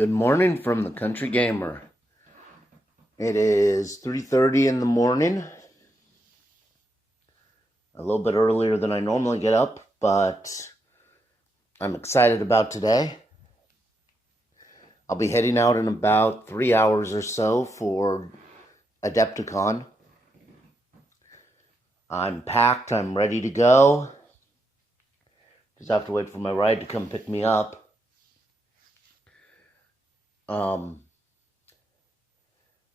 Good morning from the Kountry Gamer. It is 3:30 in the morning. A little bit earlier than I normally get up, but I'm excited about today. I'll be heading out in about 3 hours or so for Adepticon. I'm packed, I'm ready to go. Just have to wait for my ride to come pick me up.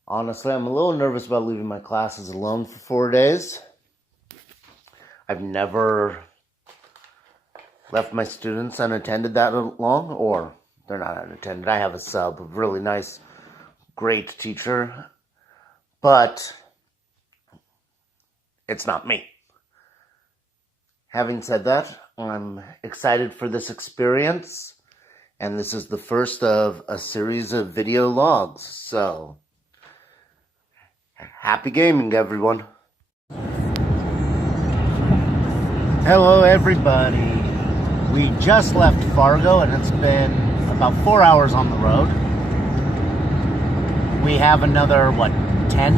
Honestly, I'm a little nervous about leaving my classes alone for 4 days. I've never left my students unattended that long, or they're not unattended. I have a sub, a really nice, great teacher, but it's not me. Having said that, I'm excited for this experience. And this is the first of a series of video logs. So, happy gaming, everyone. Hello, everybody. We just left Fargo, and it's been about 4 hours on the road. We have another, 10?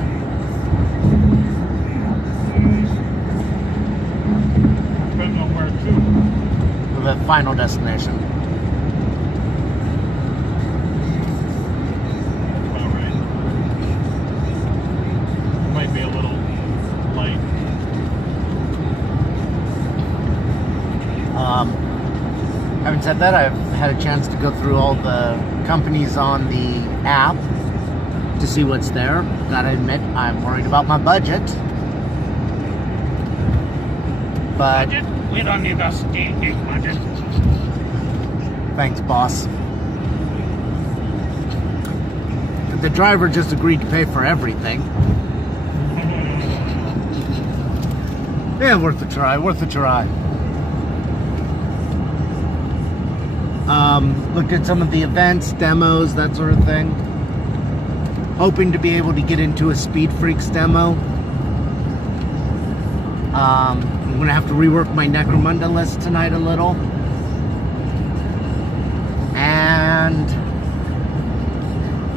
Depending on where to. The final destination. Be a little light. Having said that, I've had a chance to go through all the companies on the app to see what's there. Gotta admit, I'm worried about my budget. But Budget? We don't need a stinking budget. Thanks, boss. The driver just agreed to pay for everything. Yeah, worth a try, worth a try. Looked at some of the events, demos, that sort of thing. Hoping to be able to get into a Speed Freaks demo. I'm going to have to rework my Necromunda list tonight a little. And,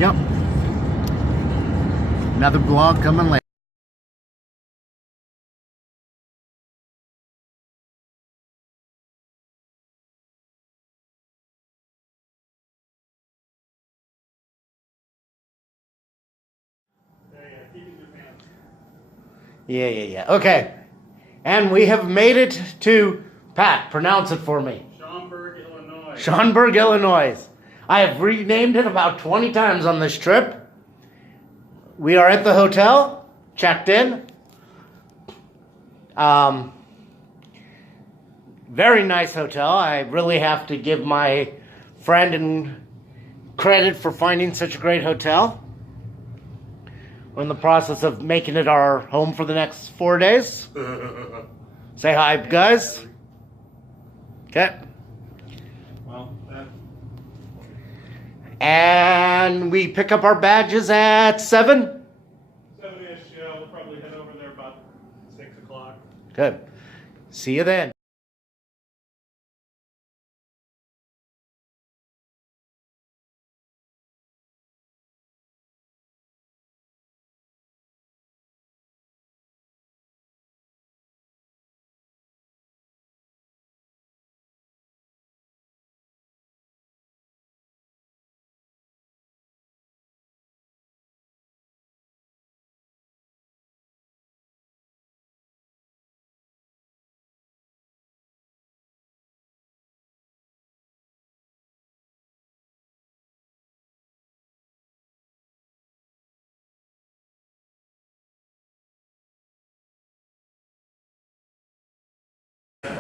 yep. Another vlog coming later. Yeah. Okay. And we have made it to, Pat, pronounce it for me. Schaumburg, Illinois. Schaumburg, Illinois. I have renamed it about 20 times on this trip. We are at the hotel, checked in. Very nice hotel. I really have to give my friend credit for finding such a great hotel. We're in the process of making it our home for the next 4 days. Say hi, guys. Okay. Well, And we pick up our badges at 7? 7-ish, yeah. We'll probably head over there about 6 o'clock. Good. See you then.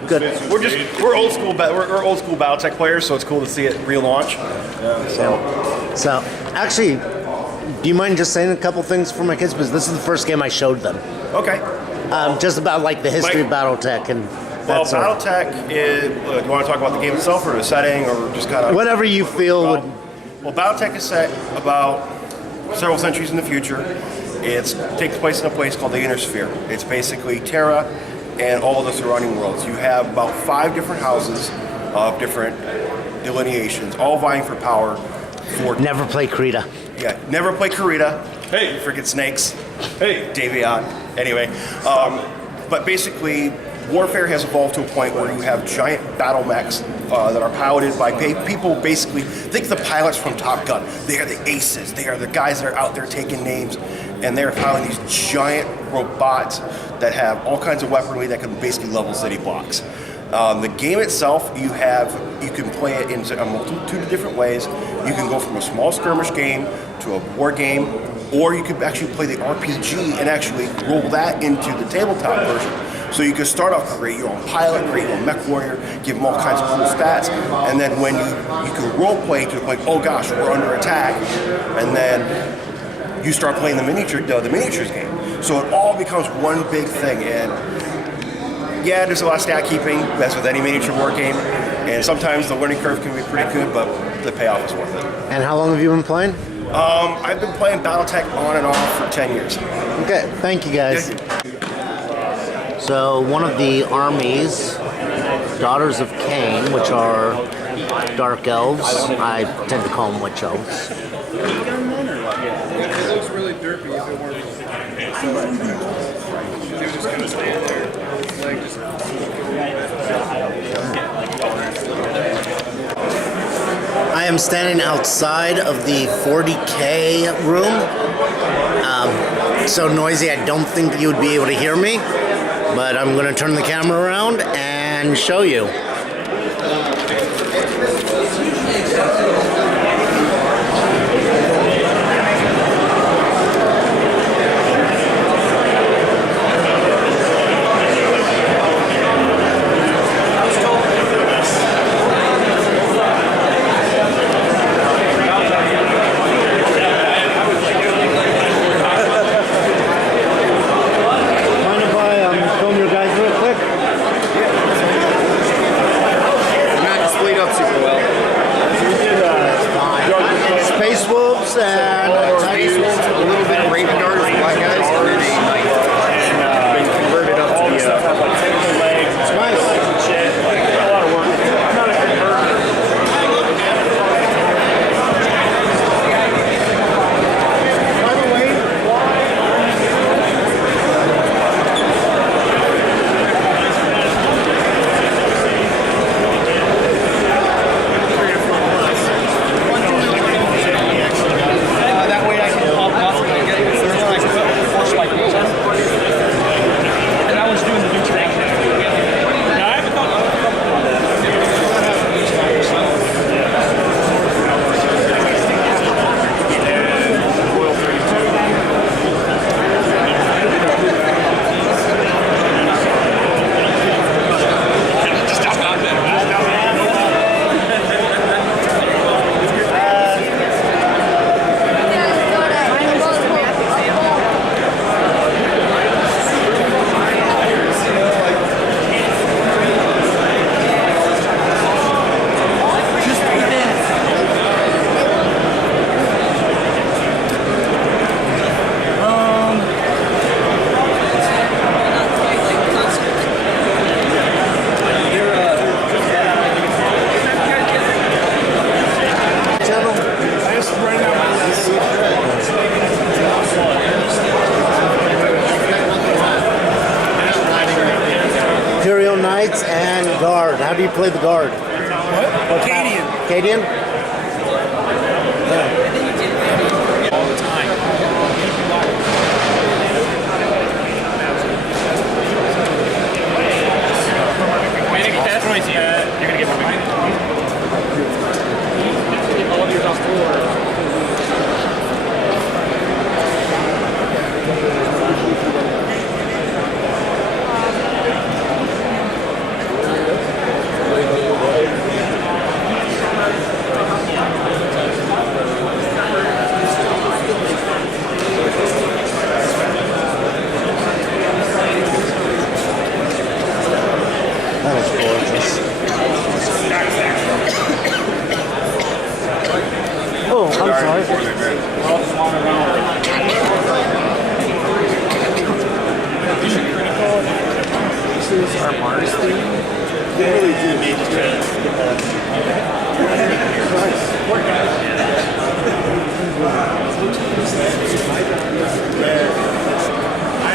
Good. We're old school. We're old school BattleTech players, so it's cool to see it relaunch. So, actually, do you mind just saying a couple things for my kids? Because this is the first game I showed them. Okay. Just about like the history of BattleTech and Well, that sort. BattleTech is. Do you want to talk about the game itself, or the setting, or just kind of Whatever you feel would. Well, BattleTech is set about several centuries in the future. It takes place in a place called the Inner Sphere. It's basically Terra and all of the surrounding worlds. You have about 5 different houses of different delineations, all vying for power Never play Krita. Yeah, never play Karita. Hey. Freaking snakes. Hey. Davion. Anyway, but basically, Warfare has evolved to a point where you have giant battle mechs that are piloted by people. Basically, think the pilots from Top Gun. They are the aces. They are the guys that are out there taking names, and they're piloting these giant robots that have all kinds of weaponry that can basically level city blocks. The game itself, you can play it in a multitude of different ways. You can go from a small skirmish game to a war game, or you could actually play the RPG and actually roll that into the tabletop version. So you can start off, create your own pilot, create your own mech warrior, give them all kinds of cool stats, and then when you can role play to like, oh gosh, we're under attack, and then you start playing the miniatures game. So it all becomes one big thing, and yeah, there's a lot of stat keeping, as with any miniature war game, and sometimes the learning curve can be pretty good, but the payoff is worth it. And how long have you been playing? I've been playing BattleTech on and off for 10 years. Okay, thank you guys. So one of the armies, Daughters of Cain, which are dark elves, I tend to call them witch elves. It looks really derpy if it weren't. They were just gonna stand there. Like just. I am standing outside of the 40K room. So noisy I don't think you would be able to hear me, but I'm going to turn the camera around and show you. And guard. How do you play the guard? What? Cadian. Cadian? All the time. That's noisy. You're gonna get all of yours off floor. Our Mars theme? They really do. I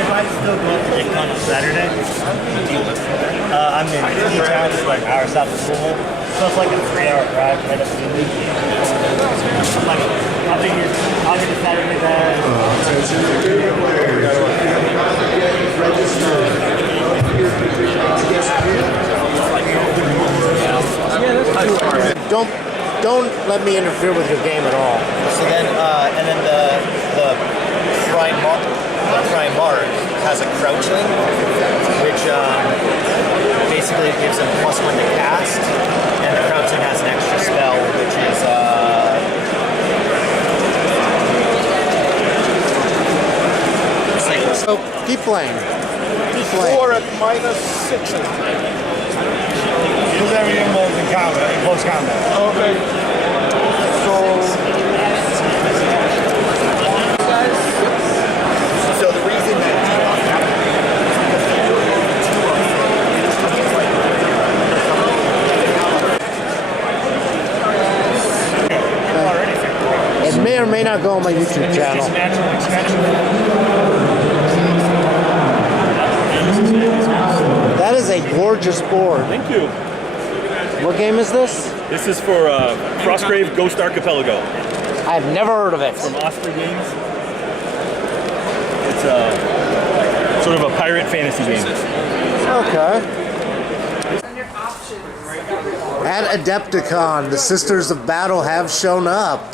might still go to Adepticon on Saturday. I'm in T-Town, it's like an hour south of Louisville. So it's like a 3-hour drive right up to the I'll be to Saturday there. Don't let me interfere with your game at all. So then, and then the prime mark has a crouchling, which basically gives him +1 to cast, and the crouchling has an extra spell, which is So keep playing. Keep playing. 4 at -6. Use every involved in combat, in close combat. Okay. So the reason that It may or may not go on my YouTube channel. Natural extension. That is a gorgeous board. Thank you. What game is this? This is for Frostgrave Ghost Archipelago I've never heard of it. from Osprey Games. It's sort of a pirate fantasy game. Okay. At Adepticon, the Sisters of Battle have shown up.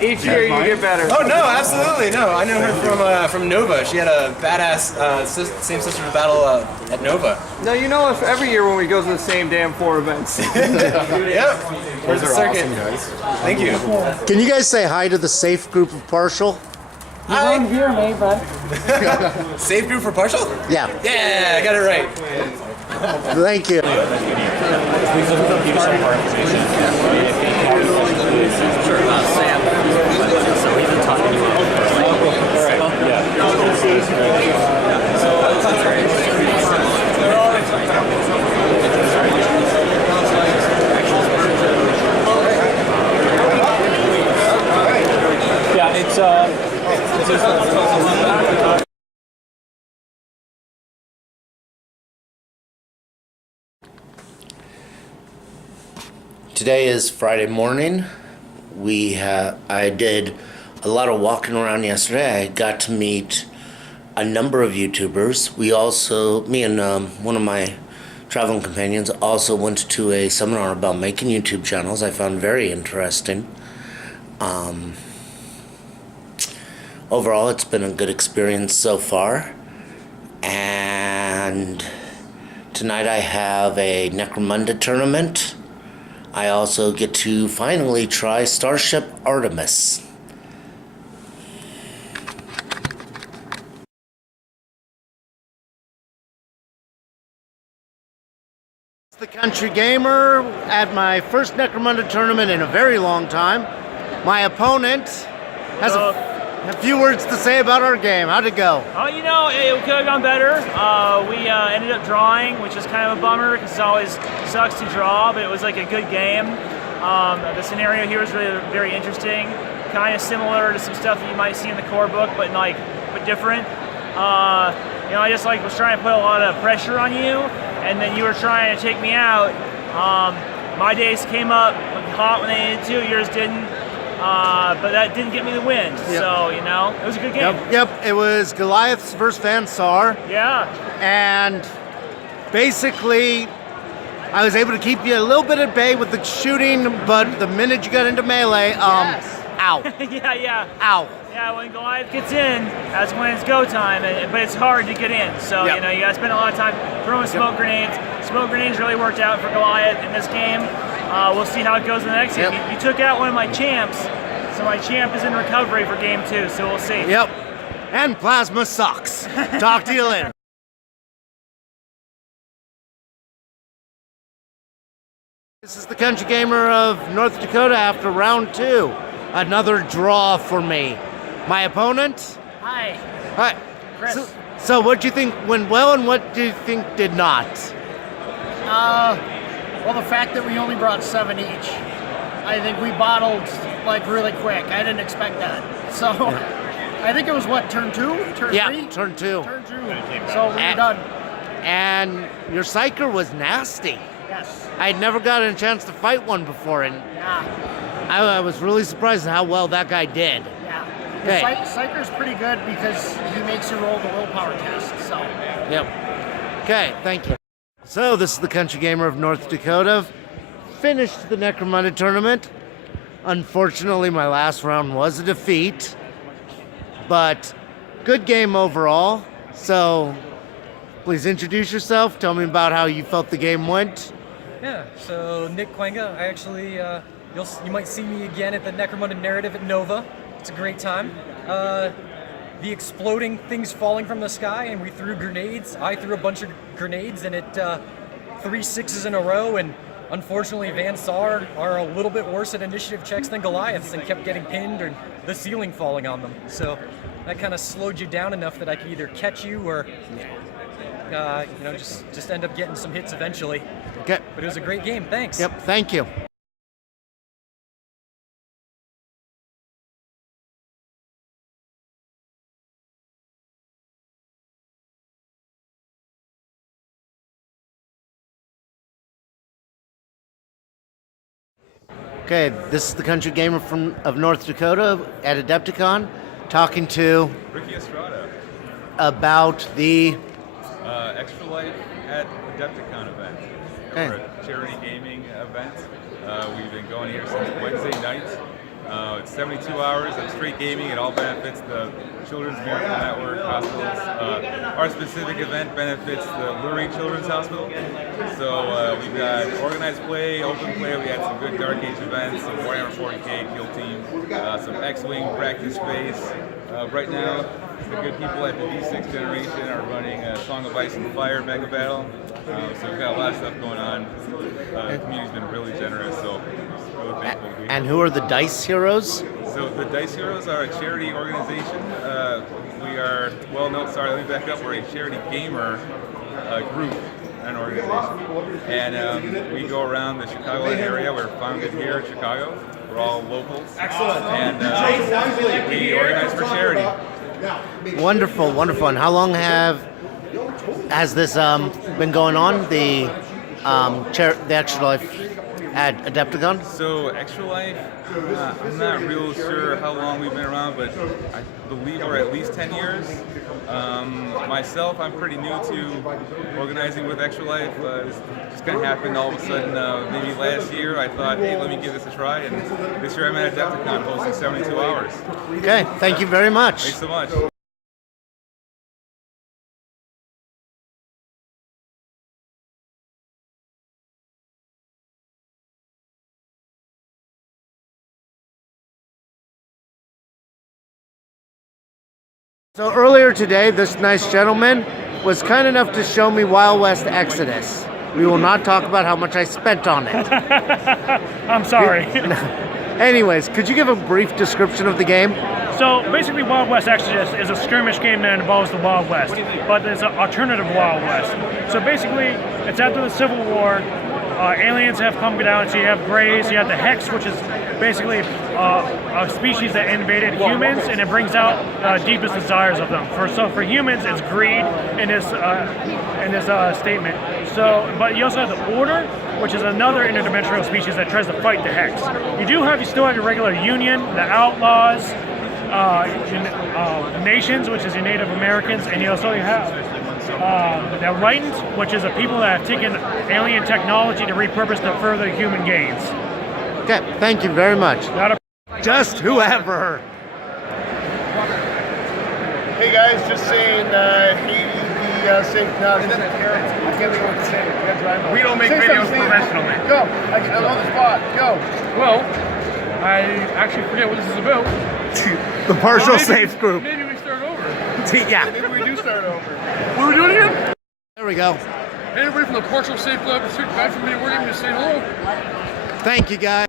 Each year you get better. Oh no, absolutely no. I know her from Nova. She had a badass same Sisters of Battle at Nova. No, you know us every year when we go to the same damn 4 events. Yep. Where's the circuit? Thank you. Can you guys say hi to the safe group of Partial? You won't hear me, but Save group for partial? Yeah. Yeah, I got it right. Thank you. Yeah, it's Today is Friday morning. I did a lot of walking around yesterday. I got to meet a number of YouTubers. Me and one of my traveling companions also went to a seminar about making YouTube channels. I found very interesting. Overall, it's been a good experience so far. And tonight I have a Necromunda tournament. I also get to finally try Starship Artemis. The Kountry Gamer at my first Necromunda tournament in a very long time. My opponent has a few words to say about our game. How'd it go? Oh, you know, it could have gone better. We ended up drawing, which is kind of a bummer because it always sucks to draw, but it was like a good game. The scenario here was really very interesting, kind of similar to some stuff that you might see in the core book, but different. You know, I just was trying to put a lot of pressure on you, and then you were trying to take me out. My days came up hot when they needed to, yours didn't. But that didn't get me the win, so, you know, it was a good game. Yep, it was Goliaths versus Van Saar. Yeah. And basically, I was able to keep you a little bit at bay with the shooting, but the minute you got into melee, ow. yeah. Ow. Yeah, when Goliath gets in, that's when it's go time, but it's hard to get in. So, you know, you gotta spend a lot of time throwing smoke grenades. Smoke grenades really worked out for Goliath in this game. We'll see how it goes in the next game. You took out one of my champs, so my champ is in recovery for game 2, so we'll see. Yep. And plasma sucks. Talk to you later. This is the Kountry Gamer of North Dakota after round 2. Another draw for me. My opponent? Hi. Hi. Chris. So what do you think went well and what do you think did not? Well, the fact that we only brought 7 each. I think we bottled like really quick. I didn't expect that. So I think it was what, turn 2? Turn 3? Turn 2. Turn 2. So we were done. And your psyker was nasty. Yes. I had never gotten a chance to fight one before, and Yeah. I was really surprised at how well that guy did. Yeah. Okay. Psyker's pretty good because he makes you roll the willpower test. So. Yep. Okay, thank you. So this is the Kountry Gamer of North Dakota. Finished the Necromunda tournament. Unfortunately, my last round was a defeat, but good game overall. So please introduce yourself. Tell me about how you felt the game went. Yeah, so Nick Quenga. I actually, you might see me again at the Necromunda narrative at Nova. It's a great time. The exploding things falling from the sky, and we threw grenades. I threw a bunch of grenades, and it 3 6s in a row, and unfortunately Van Saar are a little bit worse at initiative checks than Goliaths and kept getting pinned or the ceiling falling on them. So that kind of slowed you down enough that I could either catch you or just end up getting some hits eventually. Okay. But it was a great game. Thanks. Yep, thank you. Okay, this is the Kountry Gamer of North Dakota at Adepticon, talking to Ricky Estrada about the Extra Life at Adepticon event. Okay. We're a charity gaming event. We've been going here since Wednesday night. It's 72 hours of straight gaming. It all benefits the Children's Miracle Network hospitals. Our specific event benefits the Lurie Children's Hospital. So we've got organized play, open play. We had some good Dark Age events, some Warhammer 40K kill team, some X-Wing practice space. Right now, the good people at the D6 generation are running a Song of Ice and Fire mega battle. So we've got a lot of stuff going on. The community's been really generous, so really thankful to be here. And who are the Dice Heroes? So the Dice Heroes are a charity organization. We are, well, no, sorry, let me back up. We're a charity gamer group and organization. And we go around the Chicagoland area. We're founded here in Chicago. We're all locals. Excellent. And we organize for charity. Wonderful, wonderful. And how long has this been going on? The Extra Life at Adepticon? So Extra Life, I'm not real sure how long we've been around, but I believe we're at least 10 years. Myself, I'm pretty new to organizing with Extra Life. This just kind of happened all of a sudden. Maybe last year I thought, hey, let me give this a try, and this year I'm at Adepticon hosting 72 hours. Okay, thank you very much. Thanks so much. So earlier today, this nice gentleman was kind enough to show me Wild West Exodus. We will not talk about how much I spent on it. I'm sorry. Anyways, could you give a brief description of the game? So basically Wild West Exodus is a skirmish game that involves the Wild West, but it's an alternative Wild West. So basically, it's after the Civil War. Aliens have come down, so you have Greys, you have the Hex, which is basically a species that invaded humans, and it brings out deepest desires of them. For humans, it's greed in this statement. So, but you also have the Order, which is another interdimensional species that tries to fight the Hex. You still have your regular Union, the Outlaws, Nations, which is your Native Americans, and you also have the Enlightened, which is a people that have taken alien technology to repurpose to further human gains. Okay, thank you very much. Just whoever. Hey guys, just saying, safe now. I can't think of what to say. We don't make videos professionally. Go. I'm on the spot. Go. Well, I actually forget what this is about. The partial safe group. Maybe we start over. Yeah. Maybe we do start over. What are we doing again? There we go. Hey, everybody from the Partial Safe Club, it's bad for me to work, even to say hello. Thank you, guys.